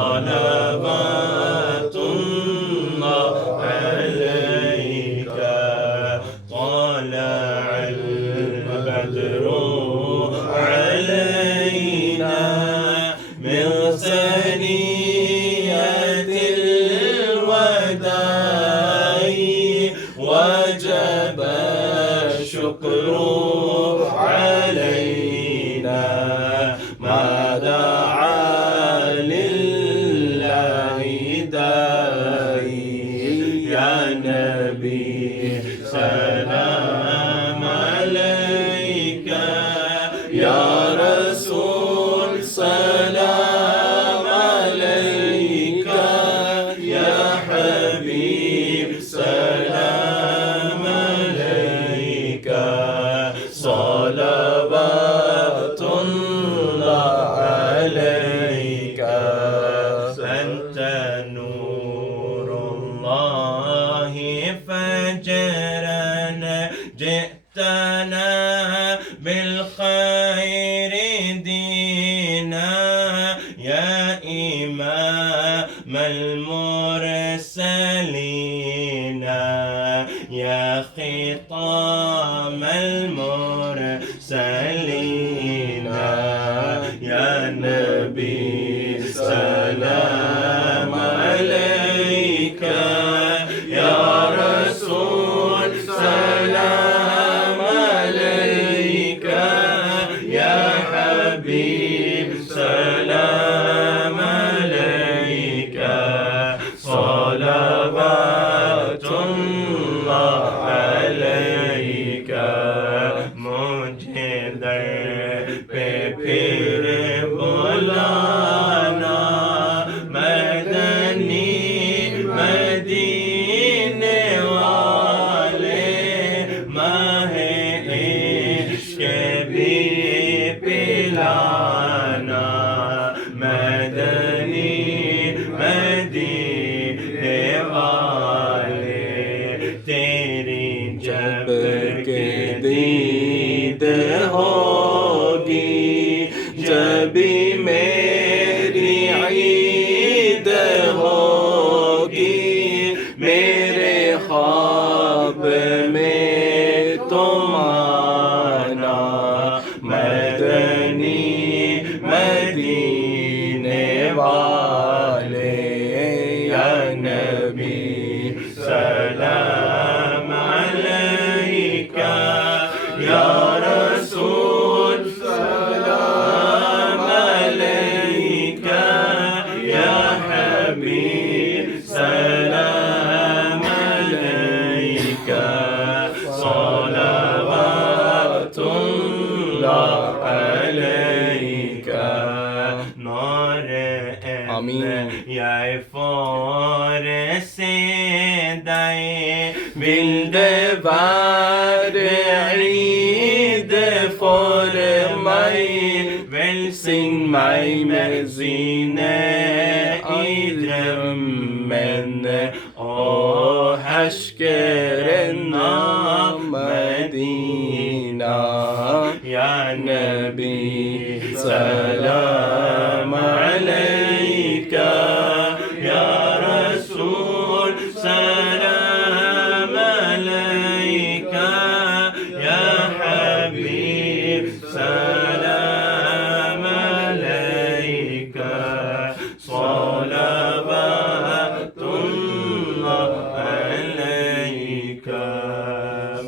صلوات الله عليك طلع البدر علينا من ثنية الوداع وجب الشكر علينا ما دعا لله داعي يا نبي سلام عليك يا رسول سلام عليك يا حبيب سلام عليك صلوات الله عليك أنت نور الله فجرنا جئتنا بالخير دينا يا إمام المرسلين يا ختام المرسلين يا نبي سلام عليك يا رسول سلام عليك يا حبيب سلام عليك صلوات الله عليك मुझे दर पे फिर बुलाना मदनी मदीने वाले माहे इश्क भी पिलाना मदनी मदीने वाले तेरी जब के दीद होगी जब मेरी ईद होगी मेरे ख्वाब में तुम आना मदनी मदीने वाले या नबी सलाम अलैका या रसूल सलाम अलैका या हबीब सलाम अलैका सलावतुल्लाह अलैका नूर Amin. Jag får se dig bilder varje id för mig välsign mig med sina i drömmen och härskarna Medina ya Nabi salam alayka ya Rasul salam alayka ya Habib salam alayka salawatullah alayka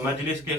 majlis के